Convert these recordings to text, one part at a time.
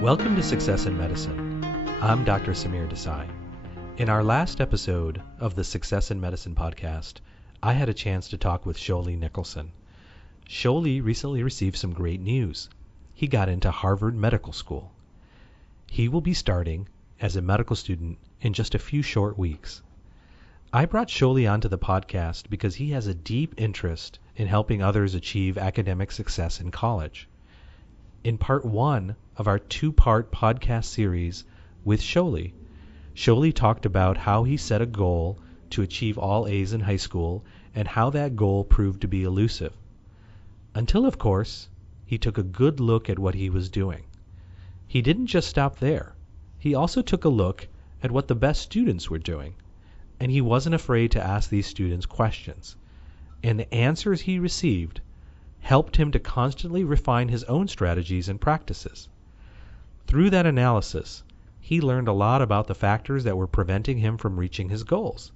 Welcome to Success in Medicine. I'm Dr. Samir Desai. In our last episode of the Success in Medicine podcast, I had a chance to talk with Showly Nicholson. Showly recently received some great news. He got into Harvard Medical School. He will be starting as a medical student in just a few short weeks. I brought Showly onto the podcast because he has a deep interest in helping others achieve academic success in college. In part one of our two-part podcast series with Showly, Showly talked about how he set a goal to achieve all A's in high school and how that goal proved to be elusive. Until, of course, he took a good look at what he was doing. He didn't just stop there. He also took a look at what the best students were doing, and he wasn't afraid to ask these students questions. And the answers he received helped him to constantly refine his own strategies and practices. Through that analysis, he learned a lot about the factors that were preventing him from reaching his goals,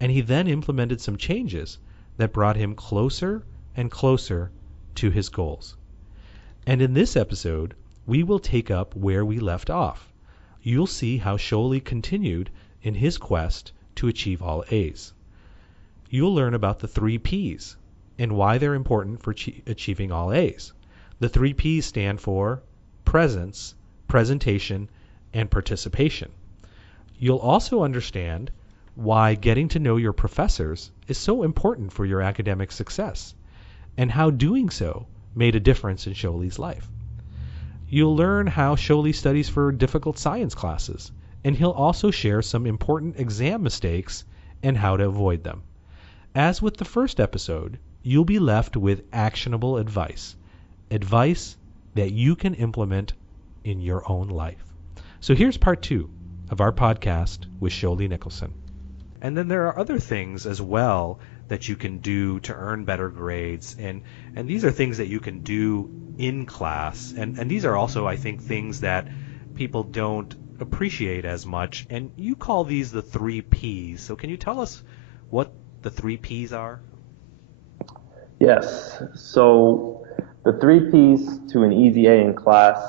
and he then implemented some changes that brought him closer and closer to his goals. And in this episode, we will take up where we left off. You'll see how Showly continued in his quest to achieve all A's. You'll learn about the 3 P's and why they're important for achieving all A's. The 3 P's stand for presence, presentation, and participation. You'll also understand why getting to know your professors is so important for your academic success, and how doing so made a difference in Showly's life. You'll learn how Showly studies for difficult science classes, and he'll also share some important exam mistakes and how to avoid them. As with the first episode, you'll be left with actionable advice that you can implement in your own life. So here's part 2 of our podcast with Showly Nicholson. And then there are other things as well that you can do to earn better grades, and these are things that you can do in class, and these are also, I think, things that people don't appreciate as much, and you call these the 3 P's. So can you tell us what the 3 P's are? Yes. So the 3 P's to an easy A in class.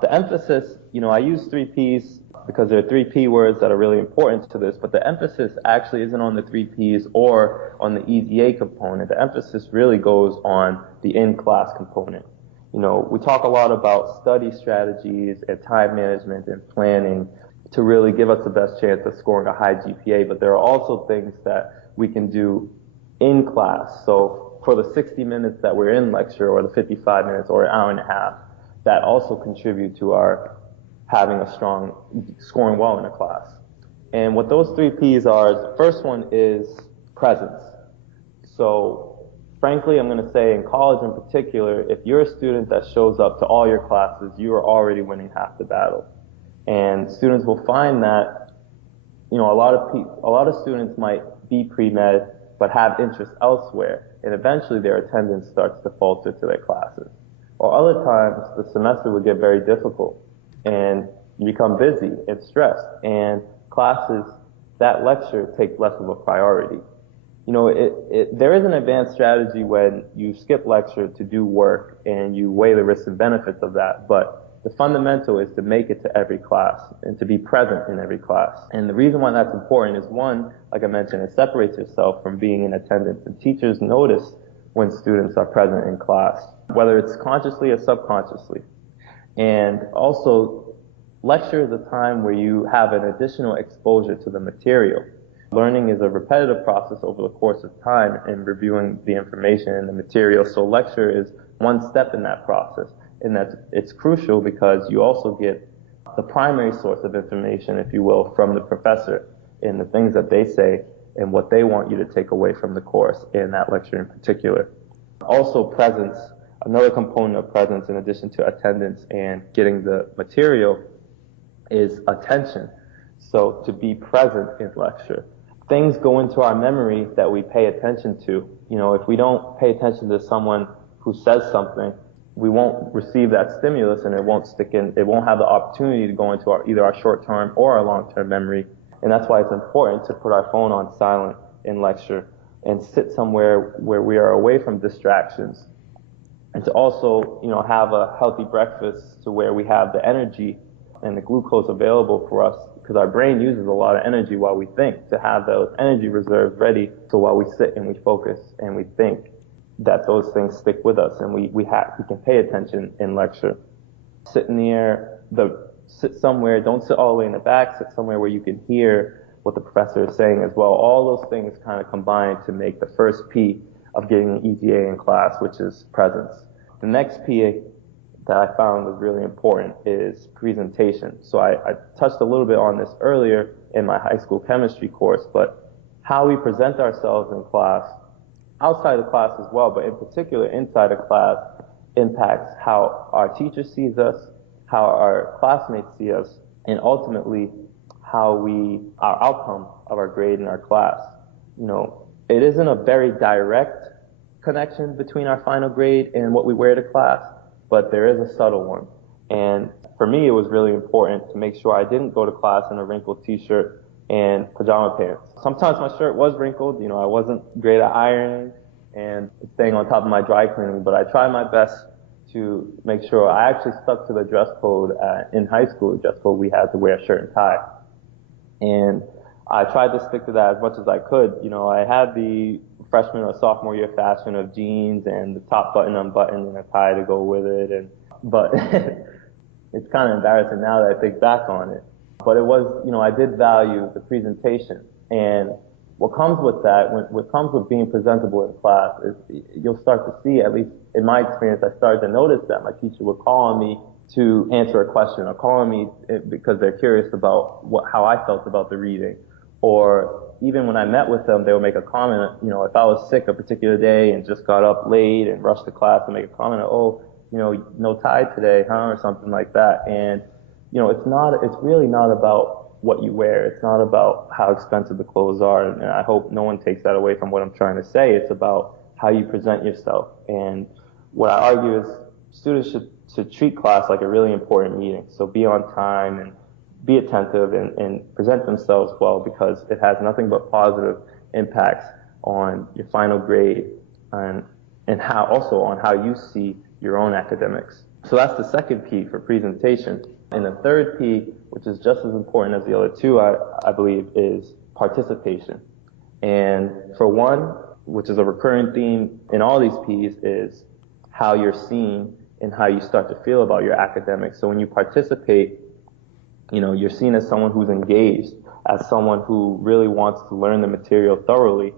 The emphasis, I use 3 P's because there are 3 P words that are really important to this, but the emphasis actually isn't on the 3 P's or on the easy A component. The emphasis really goes on the in-class component. We talk a lot about study strategies and time management and planning to really give us the best chance of scoring a high GPA, but there are also things that we can do in class. So for the 60 minutes that we're in lecture, or the 55 minutes or an hour and a half, that also contribute to our having a strong, scoring well in a class. And what those 3 P's are, the first one is presence. So frankly, I'm going to say in college in particular, if you're a student that shows up to all your classes, you are already winning half the battle. And students will find that, a lot of students might be pre-med, but have interest elsewhere, and eventually their attendance starts to falter to their classes. Or other times, the semester would get very difficult, and you become busy and stressed, and classes, that lecture takes less of a priority. There is an advanced strategy when you skip lecture to do work, and you weigh the risks and benefits of that, but the fundamental is to make it to every class and to be present in every class. And the reason why that's important is, one, like I mentioned, it separates yourself from being in attendance. And teachers notice when students are present in class, whether it's consciously or subconsciously. And also, lecture is a time where you have an additional exposure to the material. Learning is a repetitive process over the course of time in reviewing the information and the material. So lecture is one step in that process. And it's crucial because you also get the primary source of information, if you will, from the professor and the things that they say and what they want you to take away from the course in that lecture in particular. Also presence, another component of presence in addition to attendance and getting the material is attention. So to be present in lecture. Things go into our memory that we pay attention to. If we don't pay attention to someone who says something, we won't receive that stimulus, and it won't stick in. It won't have the opportunity to go into either our short-term or our long-term memory. And that's why it's important to put our phone on silent in lecture and sit somewhere where we are away from distractions and to also, have a healthy breakfast to where we have the energy and the glucose available for us, because our brain uses a lot of energy while we think, to have those energy reserves ready so while we sit and we focus and we think, that those things stick with us and we can pay attention in lecture. Sit somewhere, don't sit all the way in the back, sit somewhere where you can hear what the professor is saying as well. All those things kind of combine to make the first P of getting an EDA in class, which is presence. The next P that I found was really important is presentation. So I touched a little bit on this earlier in my high school chemistry course, but how we present ourselves in class, outside of class as well, but in particular inside of class, impacts how our teacher sees us, how our classmates see us, and ultimately how our outcome of our grade in our class. It isn't a very direct connection between our final grade and what we wear to class, but there is a subtle one. And for me, it was really important to make sure I didn't go to class in a wrinkled t-shirt and pajama pants. Sometimes my shirt was wrinkled, I wasn't great at ironing and staying on top of my dry cleaning, but I tried my best to make sure I actually stuck to the dress code in high school. The dress code, we had to wear a shirt and tie. And I tried to stick to that as much as I could. I had the freshman or sophomore year fashion of jeans and the top button unbuttoned and a tie to go with it. But it's kind of embarrassing now that I think back on it. But it was, I did value the presentation. And what comes with that, what comes with being presentable in class is you'll start to see, at least in my experience, I started to notice that my teacher would call on me to answer a question, or call on me because they're curious about how I felt about the reading. Or even when I met with them, they would make a comment, if I was sick a particular day and just got up late and rushed to class, and make a comment, no tie today, huh? Or something like that. And, it's really not about what you wear. It's not about how expensive the clothes are. And I hope no one takes that away from what I'm trying to say. It's about how you present yourself. And what I argue is students should treat class like a really important meeting. So be on time and be attentive and present themselves well, because it has nothing but positive impacts on your final grade and also on how you see your own academics. So that's the second P for presentation. And the third P, which is just as important as the other two, I believe, is participation. And for one, which is a recurring theme in all these P's, is how you're seen and how you start to feel about your academics. So when you participate, you're seen as someone who's engaged, as someone who really wants to learn the material thoroughly,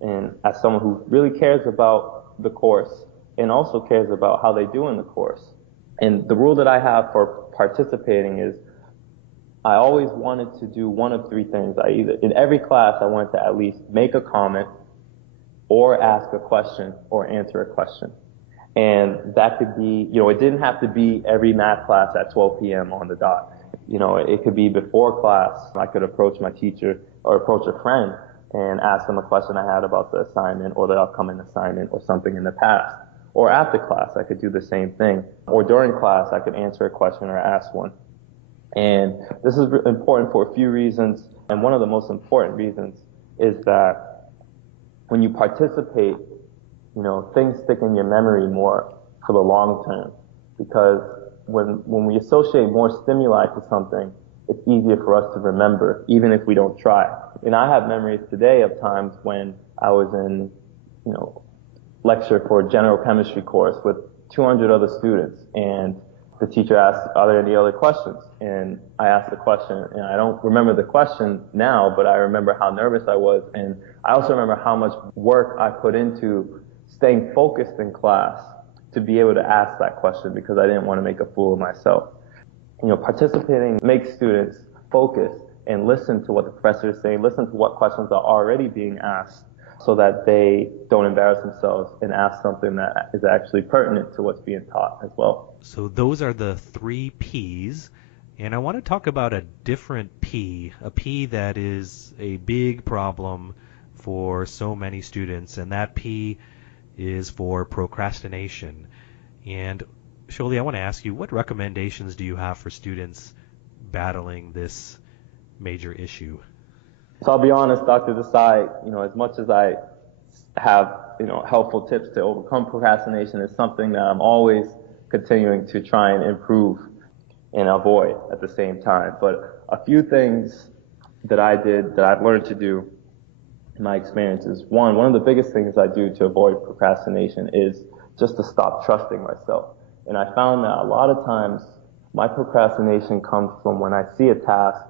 and as someone who really cares about the course and also cares about how they do in the course. And the rule that I have for participating is I always wanted to do one of three things. In every class, I wanted to at least make a comment or ask a question or answer a question. And that could be, it didn't have to be every math class at 12 p.m. on the dot. It could be before class. I could approach my teacher or approach a friend and ask them a question I had about the assignment or the upcoming assignment or something in the past. Or after class, I could do the same thing. Or during class, I could answer a question or ask one. And this is important for a few reasons. And one of the most important reasons is that when you participate, things stick in your memory more for the long term. Because when we associate more stimuli to something, it's easier for us to remember, even if we don't try. And I have memories today of times when I was in, lecture for a general chemistry course with 200 other students, and the teacher asked, are there any other questions? And I asked the question, and I don't remember the question now, but I remember how nervous I was, and I also remember how much work I put into staying focused in class to be able to ask that question, because I didn't want to make a fool of myself. Participating makes students focus and listen to what the professor is saying, listen to what questions are already being asked, so that they don't embarrass themselves and ask something that is actually pertinent to what's being taught as well. So those are the three P's. And I want to talk about a different P, a P that is a big problem for so many students, and that P is for procrastination. And Showly, I want to ask you, what recommendations do you have for students battling this major issue? So I'll be honest, Dr. Desai, as much as I have, helpful tips to overcome procrastination is something that I'm always continuing to try and improve and avoid at the same time. But a few things that I did that I've learned to do in my experience is one of the biggest things I do to avoid procrastination is just to stop trusting myself. And I found that a lot of times my procrastination comes from when I see a task,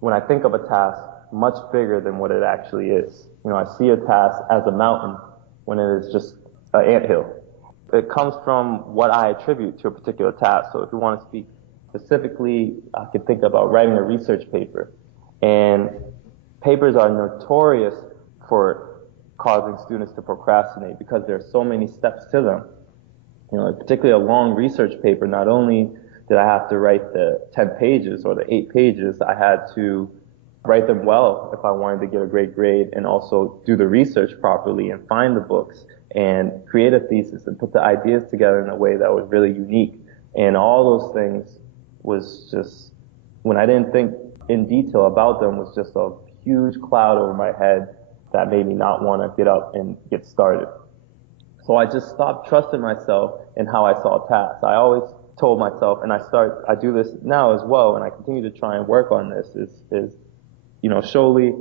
when I think of a task much bigger than what it actually is. I see a task as a mountain when it is just an anthill. It comes from what I attribute to a particular task. So if you want to speak specifically, I could think about writing a research paper. And papers are notorious for causing students to procrastinate because there are so many steps to them. Particularly a long research paper, not only did I have to write the 10 pages or the 8 pages, I had to write them well if I wanted to get a great grade, and also do the research properly and find the books and create a thesis and put the ideas together in a way that was really unique. And all those things was just, when I didn't think in detail about them, was just a huge cloud over my head that made me not want to get up and get started. So I just stopped trusting myself in how I saw tasks. I always told myself, and I do this now as well, and I continue to try and work on this, is Showly,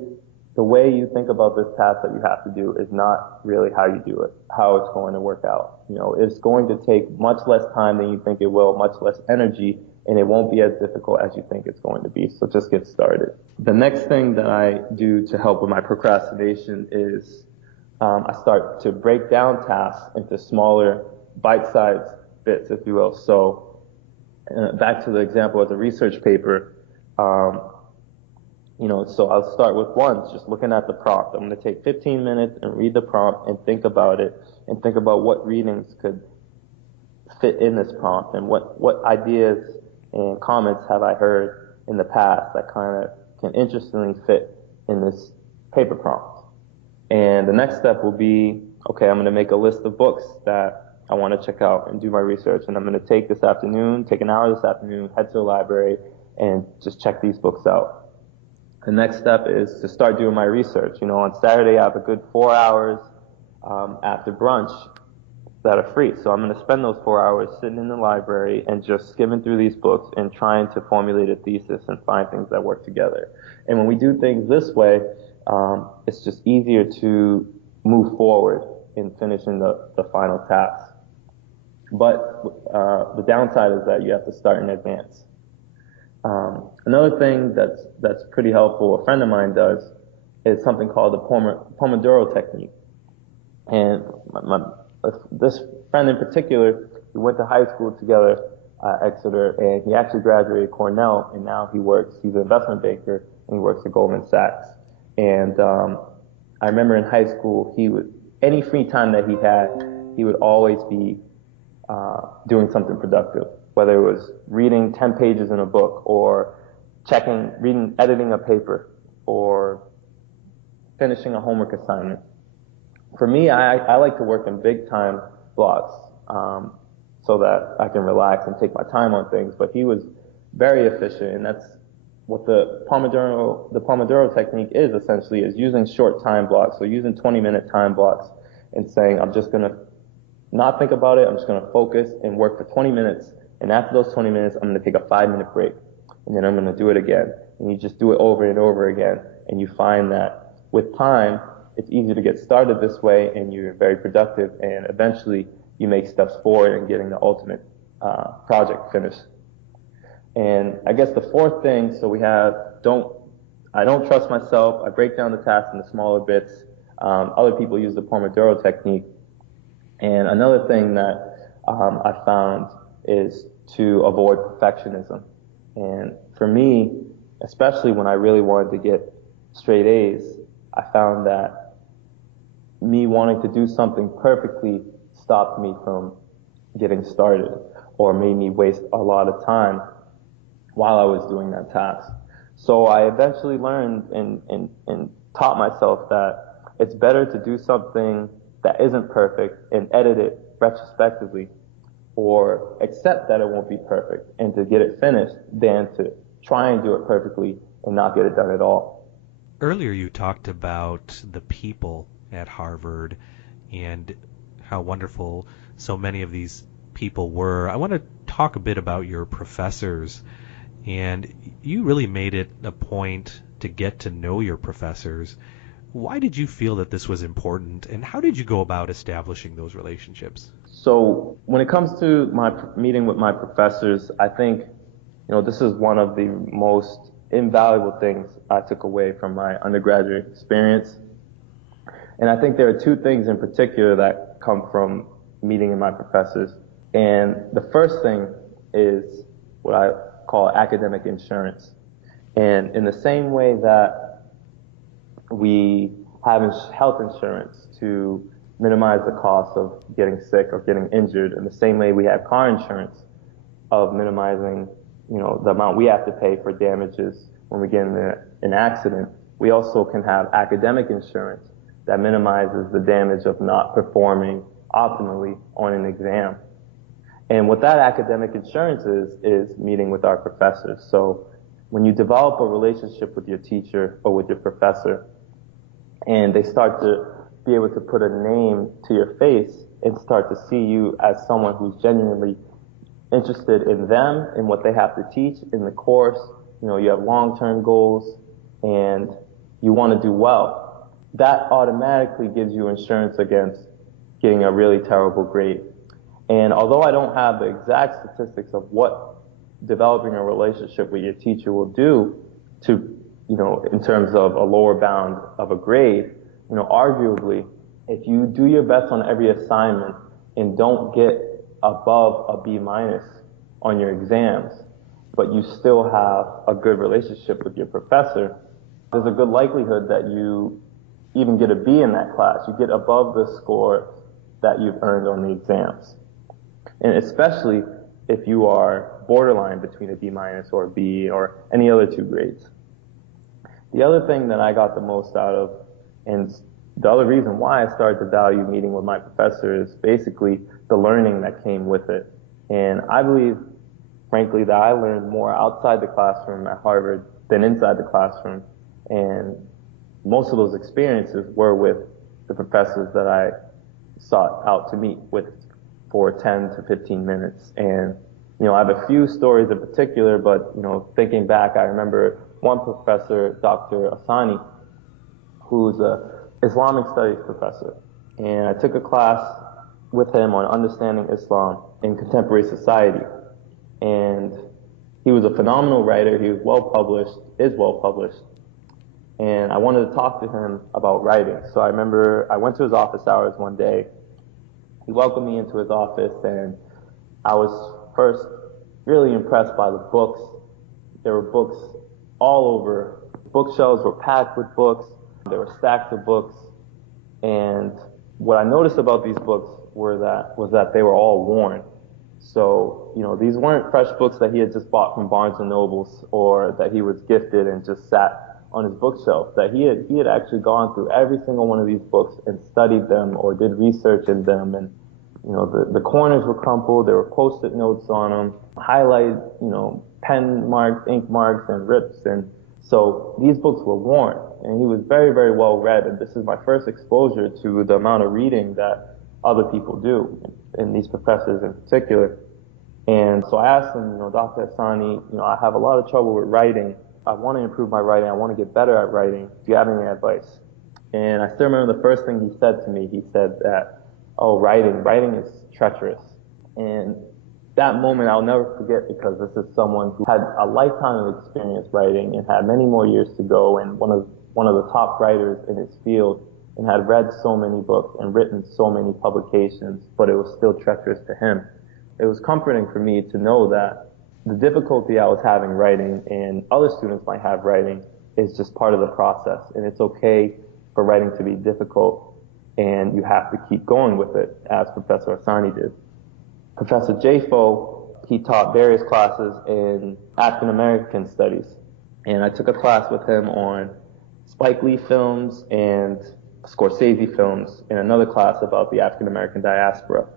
the way you think about this task that you have to do is not really how you do it, how it's going to work out. It's going to take much less time than you think it will, much less energy, and it won't be as difficult as you think it's going to be. So just get started. The next thing that I do to help with my procrastination is I start to break down tasks into smaller, bite-sized bits, if you will. So back to the example of the research paper, so I'll start with one, just looking at the prompt. I'm going to take 15 minutes and read the prompt and think about it, and think about what readings could fit in this prompt, and what ideas and comments have I heard in the past that kind of can interestingly fit in this paper prompt. And the next step will be, okay, I'm going to make a list of books that I want to check out and do my research, and I'm going to take an hour this afternoon, head to the library, and just check these books out. The next step is to start doing my research. On Saturday I have a good 4 hours after brunch that are free. So I'm going to spend those 4 hours sitting in the library and just skimming through these books and trying to formulate a thesis and find things that work together. And when we do things this way, it's just easier to move forward in finishing the final task. But the downside is that you have to start in advance. Another thing that's pretty helpful, a friend of mine does, is something called the Pomodoro technique. And this friend in particular, we went to high school together at Exeter, and he actually graduated Cornell, and now he's an investment banker, and he works at Goldman Sachs. And I remember in high school, any free time that he had, he would always be doing something productive, whether it was reading 10 pages in a book, or editing a paper, or finishing a homework assignment. For me, I like to work in big time blocks, so that I can relax and take my time on things. But he was very efficient, and that's what the Pomodoro technique is essentially, is using short time blocks. So using 20-minute time blocks and saying, I'm just going to not think about it. I'm just going to focus and work for 20 minutes. And after those 20 minutes, I'm going to take a 5-minute break. And then I'm going to do it again. And you just do it over and over again. And you find that with time, it's easier to get started this way, and you're very productive. And eventually, you make steps forward in getting the ultimate project finished. And I guess the fourth thing, so we have, I don't trust myself. I break down the task into smaller bits. Other people use the Pomodoro technique. And another thing that I found is to avoid perfectionism. And for me, especially when I really wanted to get straight A's, I found that me wanting to do something perfectly stopped me from getting started, or made me waste a lot of time while I was doing that task. So I eventually learned and taught myself that it's better to do something that isn't perfect and edit it retrospectively, or accept that it won't be perfect and to get it finished, than to try and do it perfectly and not get it done at all. Earlier you talked about the people at Harvard and how wonderful so many of these people were. I want to talk a bit about your professors. And you really made it a point to get to know your professors. Why did you feel that this was important, and how did you go about establishing those relationships? So when it comes to my meeting with my professors, I think, this is one of the most invaluable things I took away from my undergraduate experience. And I think there are two things in particular that come from meeting my professors. And the first thing is what I call academic insurance. And in the same way that we have health insurance to minimize the cost of getting sick or getting injured, in the same way we have car insurance of minimizing, the amount we have to pay for damages when we get in an accident, we also can have academic insurance that minimizes the damage of not performing optimally on an exam. And what that academic insurance is meeting with our professors. So when you develop a relationship with your teacher or with your professor, and they start to be able to put a name to your face and start to see you as someone who's genuinely interested in them, in what they have to teach in the course, you have long-term goals and you want to do well, that automatically gives you insurance against getting a really terrible grade. And although I don't have the exact statistics of what developing a relationship with your teacher will do to, in terms of a lower bound of a grade, arguably, if you do your best on every assignment and don't get above a B minus on your exams, but you still have a good relationship with your professor, there's a good likelihood that you even get a B in that class. You get above the score that you've earned on the exams. And especially if you are borderline between a B minus or a B or any other two grades. The other thing that I got the most out of, and the other reason why I started to value meeting with my professor, is basically the learning that came with it. And I believe, frankly, that I learned more outside the classroom at Harvard than inside the classroom. And most of those experiences were with the professors that I sought out to meet with for 10 to 15 minutes. And, I have a few stories in particular, but, thinking back, I remember one professor, Dr. Asani, who's a Islamic studies professor. And I took a class with him on understanding Islam in contemporary society. And he was a phenomenal writer. He was well published, is well published. And I wanted to talk to him about writing. So I remember I went to his office hours one day. He welcomed me into his office, and I was first really impressed by the books. There were books all over. Bookshelves were packed with books. There were stacks of books. And what I noticed about these books was that they were all worn. So, these weren't fresh books that he had just bought from Barnes and Nobles or that he was gifted and just sat on his bookshelf. That he had actually gone through every single one of these books and studied them or did research in them. And, the corners were crumpled. There were Post-it notes on them, highlighted, pen marks, ink marks, and rips. And so these books were worn. And he was very, very well read. And this is my first exposure to the amount of reading that other people do, and these professors in particular. And so I asked him, Dr. Hassani, I have a lot of trouble with writing. I want to improve my writing. I want to get better at writing. Do you have any advice? And I still remember the first thing he said to me. He said that, writing is treacherous. And that moment I'll never forget, because this is someone who had a lifetime of experience writing and had many more years to go, and one of the top writers in his field, and had read so many books and written so many publications, but it was still treacherous to him. It was comforting for me to know that the difficulty I was having writing, and other students might have writing, is just part of the process. And it's okay for writing to be difficult, and you have to keep going with it, as Professor Asani did. Professor Jafo, he taught various classes in African American studies. And I took a class with him on Spike Lee films and Scorsese films, in another class about the African American diaspora.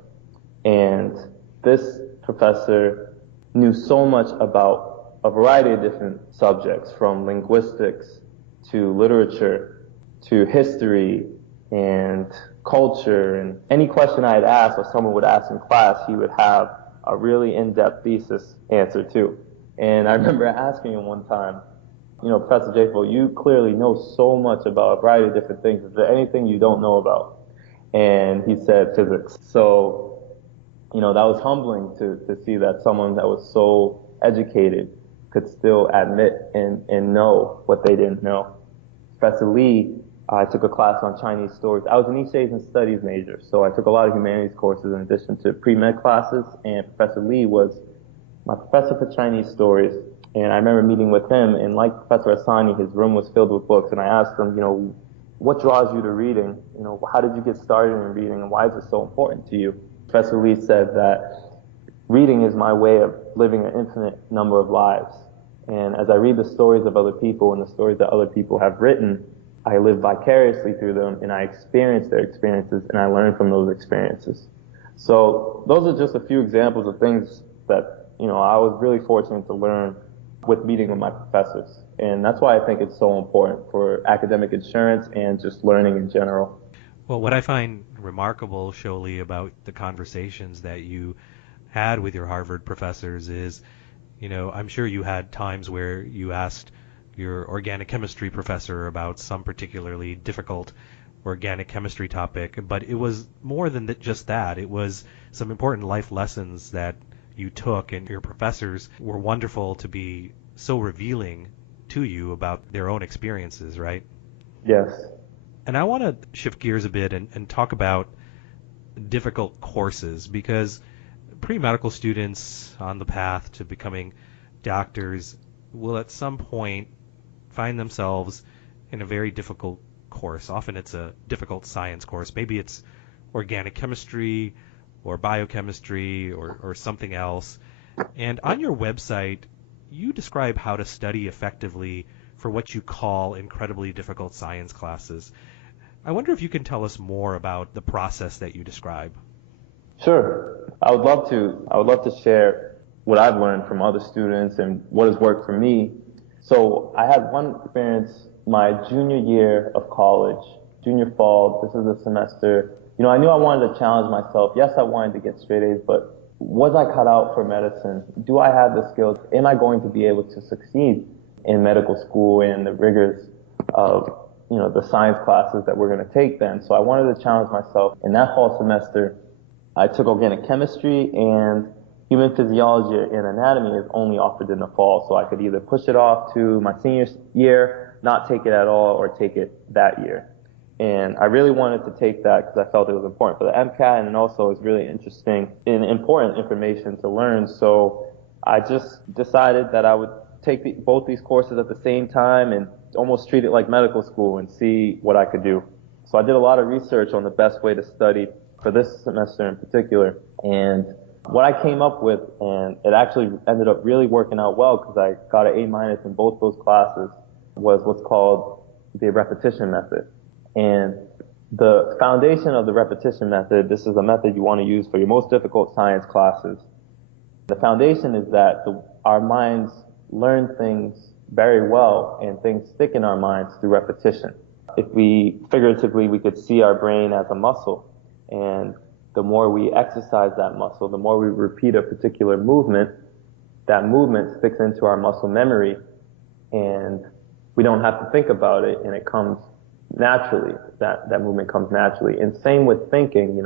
And this professor knew so much about a variety of different subjects, from linguistics to literature to history and culture, and any question I had asked or someone would ask in class, he would have a really in-depth thesis answer to. And I remember asking him one time, Professor Jafel, you clearly know so much about a variety of different things. Is there anything you don't know about? And he said physics. So, that was humbling to see that someone that was so educated could still admit and know what they didn't know. Professor Lee, I took a class on Chinese stories. I was an East Asian Studies major, so I took a lot of humanities courses in addition to pre-med classes, and Professor Lee was my professor for Chinese stories. And I remember meeting with him, and like Professor Asani, his room was filled with books, and I asked him, what draws you to reading? How did you get started in reading, and why is it so important to you? Professor Lee said that reading is my way of living an infinite number of lives. And as I read the stories of other people and the stories that other people have written, I live vicariously through them, and I experience their experiences, and I learn from those experiences. So those are just a few examples of things that, I was really fortunate to learn with meeting with my professors. And that's why I think it's so important for academic insurance and just learning in general. Well, what I find remarkable, Showly, about the conversations that you had with your Harvard professors is, I'm sure you had times where you asked your organic chemistry professor about some particularly difficult organic chemistry topic, but it was more than just that. It was some important life lessons that you took, and your professors were wonderful to be so revealing to you about their own experiences, right? Yes. And I want to shift gears a bit and talk about difficult courses, because pre-medical students on the path to becoming doctors will at some point find themselves in a very difficult course. Often it's a difficult science course. Maybe it's organic chemistry or biochemistry or something else. And on your website, you describe how to study effectively for what you call incredibly difficult science classes. I wonder if you can tell us more about the process that you describe. Sure. I would love to. I would love to share what I've learned from other students and what has worked for me. So I had one experience my junior year of college, junior fall. This is a semester. I knew I wanted to challenge myself. Yes, I wanted to get straight A's, but was I cut out for medicine? Do I have the skills? Am I going to be able to succeed in medical school and the rigors of, the science classes that we're going to take then? So I wanted to challenge myself. In that fall semester, I took organic chemistry, and human physiology and anatomy is only offered in the fall. So I could either push it off to my senior year, not take it at all, or take it that year. And I really wanted to take that because I felt it was important for the MCAT, and also it's really interesting and important information to learn. So I just decided that I would take both these courses at the same time and almost treat it like medical school and see what I could do. So I did a lot of research on the best way to study for this semester in particular. And what I came up with, and it actually ended up really working out well because I got an A- in both those classes, was what's called the repetition method. And the foundation of the repetition method, this is a method you want to use for your most difficult science classes. The foundation is that our minds learn things very well, and things stick in our minds through repetition. If figuratively, we could see our brain as a muscle, and the more we exercise that muscle, the more we repeat a particular movement, that movement sticks into our muscle memory, and we don't have to think about it, and it comes naturally. That movement comes naturally. And same with thinking,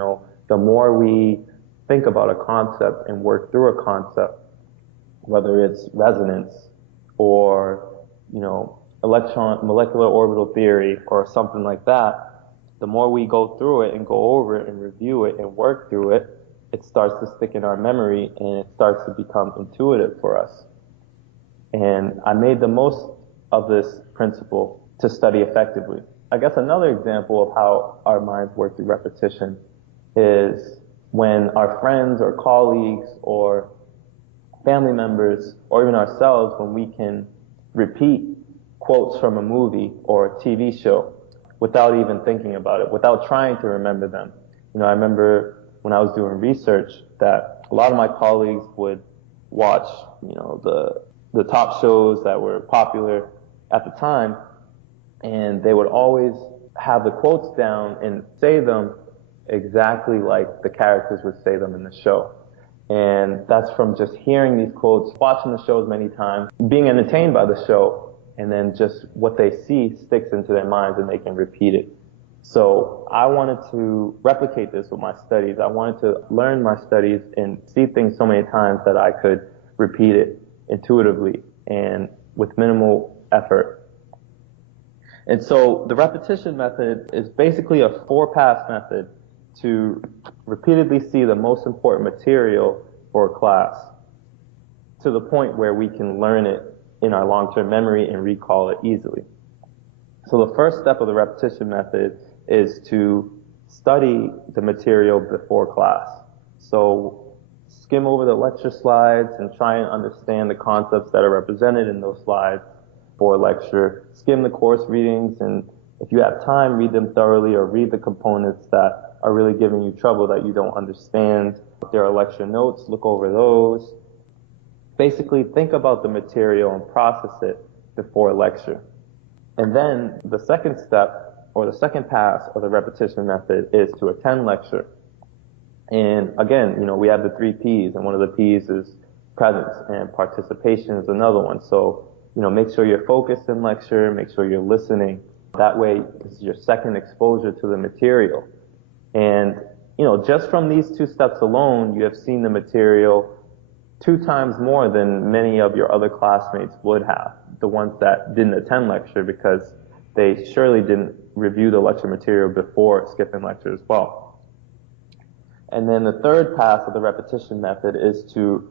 the more we think about a concept and work through a concept, whether it's resonance or, molecular orbital theory or something like that, the more we go through it and go over it and review it and work through it, it starts to stick in our memory and it starts to become intuitive for us. And I made the most of this principle to study effectively. I guess another example of how our minds work through repetition is when our friends or colleagues or family members or even ourselves, when we can repeat quotes from a movie or a TV show without even thinking about it, without trying to remember them. I remember when I was doing research that a lot of my colleagues would watch, the top shows that were popular at the time, and they would always have the quotes down and say them exactly like the characters would say them in the show. And that's from just hearing these quotes, watching the shows many times, being entertained by the show, and then just what they see sticks into their minds and they can repeat it. So I wanted to replicate this with my studies. I wanted to learn my studies and see things so many times that I could repeat it intuitively and with minimal effort. And so the repetition method is basically a 4-pass method to repeatedly see the most important material for a class to the point where we can learn it in our long-term memory and recall it easily. So the first step of the repetition method is to study the material before class. So skim over the lecture slides and try and understand the concepts that are represented in those slides for a lecture. Skim the course readings, and if you have time, read them thoroughly or read the components that are really giving you trouble that you don't understand. If there are lecture notes, look over those. Basically, think about the material and process it before a lecture. And then the second step, or the second pass of the repetition method, is to attend lecture. And again, we have the 3 P's, and one of the P's is presence, and participation is another one. So, make sure you're focused in lecture, make sure you're listening. That way, this is your second exposure to the material. And, just from these 2 steps alone, you have seen the material 2 times more than many of your other classmates would have, the ones that didn't attend lecture, because they surely didn't review the lecture material before skipping lecture as well. And then the third pass of the repetition method is to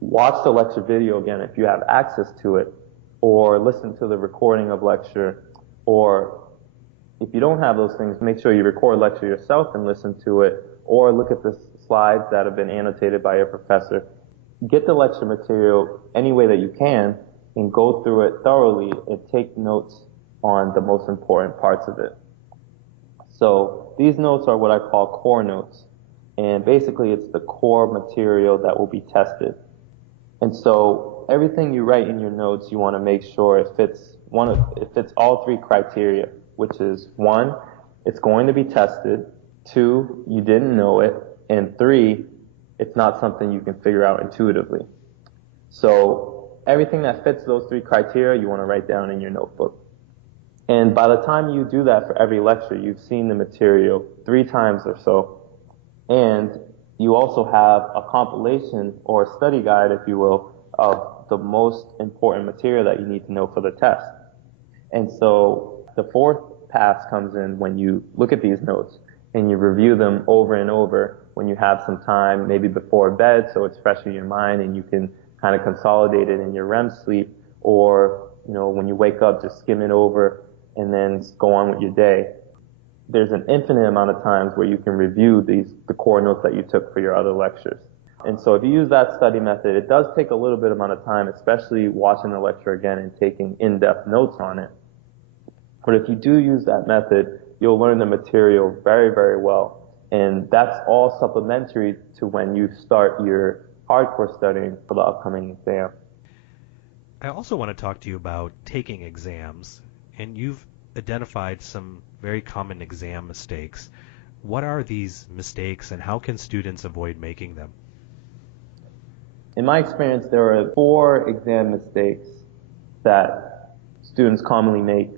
watch the lecture video again if you have access to it, or listen to the recording of lecture, or if you don't have those things, make sure you record lecture yourself and listen to it, or look at the slides that have been annotated by your professor. Get the lecture material any way that you can and go through it thoroughly and take notes on the most important parts of it. So these notes are what I call core notes. And basically it's the core material that will be tested. And so everything you write in your notes, you want to make sure it fits all 3 criteria, which is 1, it's going to be tested, 2, you didn't know it, and 3, it's not something you can figure out intuitively. So everything that fits those 3 criteria, you want to write down in your notebook. And by the time you do that for every lecture, you've seen the material 3 times or so. And you also have a compilation or a study guide, if you will, of the most important material that you need to know for the test. And so the 4th pass comes in when you look at these notes and you review them over and over when you have some time, maybe before bed, so it's fresh in your mind and you can kind of consolidate it in your REM sleep, or when you wake up, just skim it over and then go on with your day. There's an infinite amount of times where you can review the core notes that you took for your other lectures. And so if you use that study method, it does take a little bit amount of time, especially watching the lecture again and taking in-depth notes on it. But if you do use that method, you'll learn the material very, very well. And that's all supplementary to when you start your hardcore studying for the upcoming exam. I also want to talk to you about taking exams, and you've identified some very common exam mistakes. What are these mistakes and how can students avoid making them? In my experience, there are 4 exam mistakes that students commonly make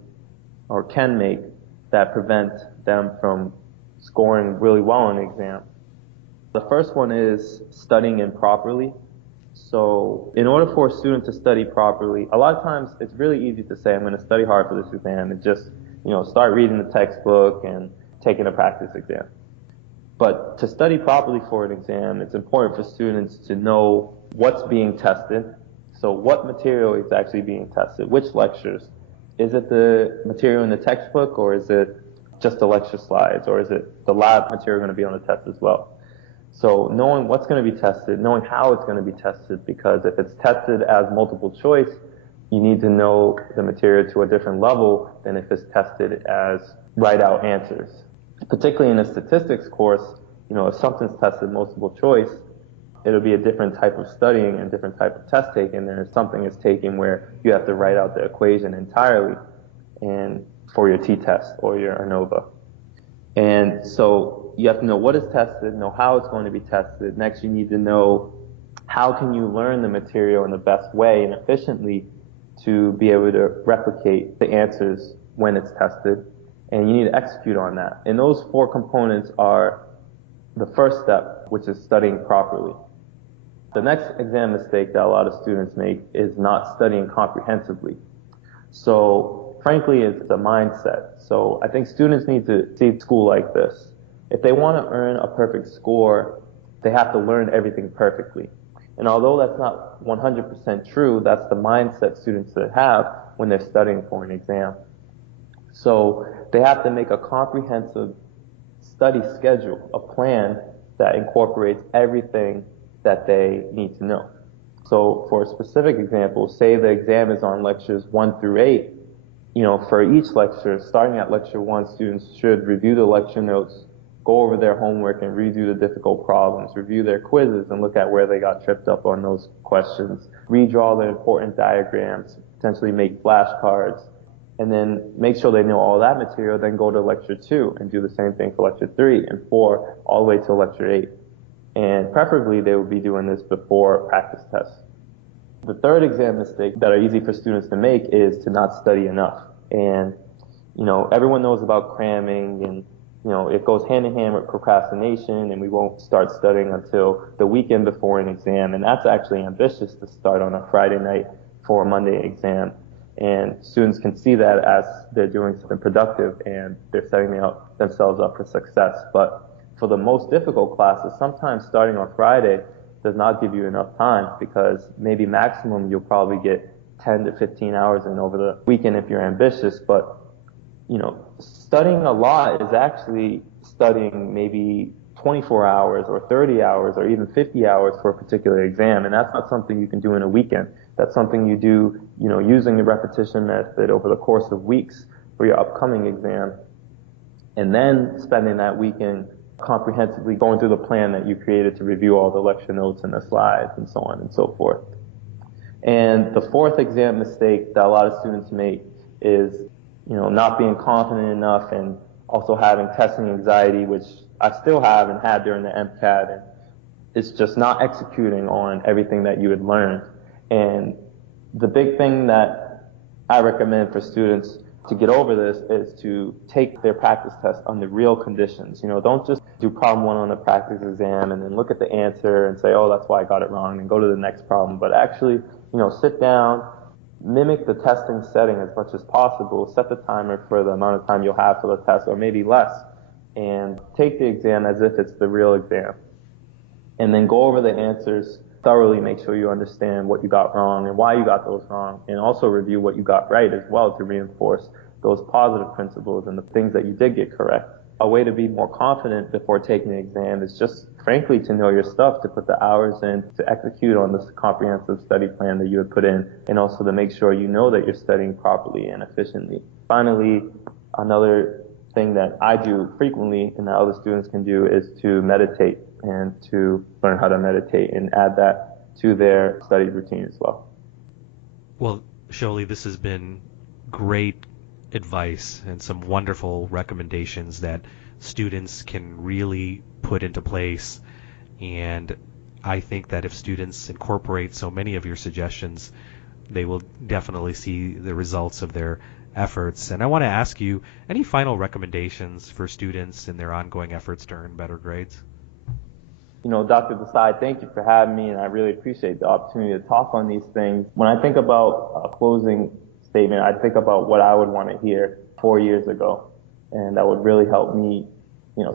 or can make that prevent them from scoring really well on an exam. The first one is studying improperly. So in order for a student to study properly, a lot of times it's really easy to say, I'm going to study hard for this exam and just, start reading the textbook and taking a practice exam. But to study properly for an exam, it's important for students to know what's being tested. So what material is actually being tested? Which lectures? Is it the material in the textbook, or is it just the lecture slides, or is it the lab material going to be on the test as well? So knowing what's going to be tested, knowing how it's going to be tested, because if it's tested as multiple choice, you need to know the material to a different level than if it's tested as write-out answers. Particularly in a statistics course, if something's tested multiple choice, it'll be a different type of studying and different type of test taking than if something is taken where you have to write out the equation entirely. And for your t-test or your ANOVA. And so you have to know what is tested, know how it's going to be tested. Next, you need to know how can you learn the material in the best way and efficiently to be able to replicate the answers when it's tested. And you need to execute on that. And those four components are the first step, which is studying properly. The next exam mistake that a lot of students make is not studying comprehensively. So frankly, it's a mindset. So I think students need to see school like this. If they want to earn a perfect score, they have to learn everything perfectly. And although that's not 100% true, that's the mindset students should have when they're studying for an exam. So they have to make a comprehensive study schedule, a plan that incorporates everything that they need to know. So for a specific example, say the exam is on lectures 1 through 8. For each lecture, starting at lecture 1, students should review the lecture notes, go over their homework and redo the difficult problems, review their quizzes and look at where they got tripped up on those questions, redraw the important diagrams, potentially make flashcards, and then make sure they know all that material, then go to lecture 2 and do the same thing for lecture 3 and 4, all the way to lecture 8. And preferably they would be doing this before practice tests. The third exam mistake that are easy for students to make is to not study enough. And, everyone knows about cramming and, it goes hand in hand with procrastination, and we won't start studying until the weekend before an exam. And that's actually ambitious to start on a Friday night for a Monday exam. And students can see that as they're doing something productive and they're setting themselves up for success. But for the most difficult classes, sometimes starting on Friday does not give you enough time, because maybe maximum you'll probably get 10 to 15 hours in over the weekend if you're ambitious. But, studying a lot is actually studying maybe 24 hours or 30 hours or even 50 hours for a particular exam. And that's not something you can do in a weekend. That's something you do, using the repetition method over the course of weeks for your upcoming exam. And then spending that weekend comprehensively going through the plan that you created to review all the lecture notes and the slides and so on and so forth. And the fourth exam mistake that a lot of students make is, not being confident enough and also having testing anxiety, which I still have and had during the MCAT. And it's just not executing on everything that you had learned. And the big thing that I recommend for students to get over this is to take their practice test under real conditions. Don't just do problem 1 on a practice exam and then look at the answer and say, oh, that's why I got it wrong, and go to the next problem. But actually, sit down, mimic the testing setting as much as possible, set the timer for the amount of time you'll have for the test, or maybe less, and take the exam as if it's the real exam. And then go over the answers thoroughly, make sure you understand what you got wrong and why you got those wrong, and also review what you got right as well to reinforce those positive principles and the things that you did get correct. A way to be more confident before taking the exam is just, frankly, to know your stuff, to put the hours in, to execute on this comprehensive study plan that you had put in, and also to make sure you know that you're studying properly and efficiently. Finally, another thing that I do frequently and that other students can do is to meditate, and to learn how to meditate and add that to their study routine as well. Well, Showly, this has been great advice and some wonderful recommendations that students can really put into place. And I think that if students incorporate so many of your suggestions, they will definitely see the results of their efforts. And I want to ask you, any final recommendations for students in their ongoing efforts to earn better grades? Dr. Desai, thank you for having me, and I really appreciate the opportunity to talk on these things. When I think about a closing statement, I think about what I would want to hear 4 years ago, and that would really help me,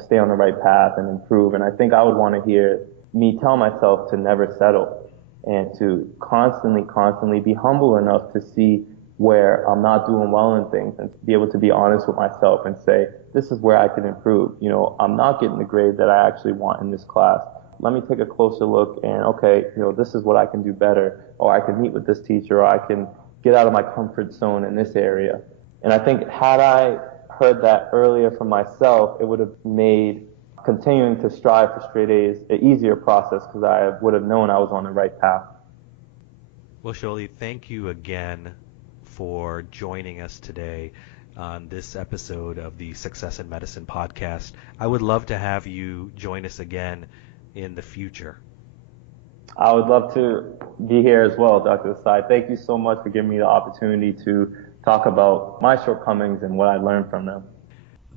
stay on the right path and improve. And I think I would want to hear me tell myself to never settle, and to constantly be humble enough to see where I'm not doing well in things, and be able to be honest with myself and say, this is where I can improve. I'm not getting the grade that I actually want in this class. Let me take a closer look and, okay, this is what I can do better, or I can meet with this teacher, or I can get out of my comfort zone in this area. And I think had I heard that earlier from myself, it would have made continuing to strive for straight A's an easier process, because I would have known I was on the right path. Well, Showly, thank you again for joining us today. on this episode of the Success in Medicine podcast. I would love to have you join us again in the future. I would love to be here as well, Dr. Desai. Thank you so much for giving me the opportunity to talk about my shortcomings and what I learned from them.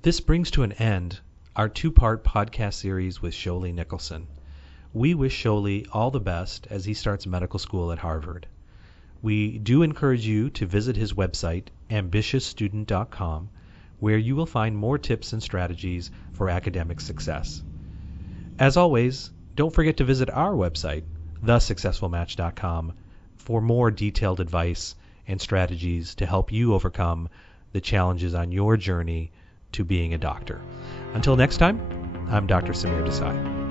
This brings to an end our two-part podcast series with Showly Nicholson. We wish Showly all the best as he starts medical school at Harvard. We do encourage you to visit his website, ambitiousstudent.com, where you will find more tips and strategies for academic success. As always, don't forget to visit our website, thesuccessfulmatch.com, for more detailed advice and strategies to help you overcome the challenges on your journey to being a doctor. Until next time, I'm Dr. Samir Desai.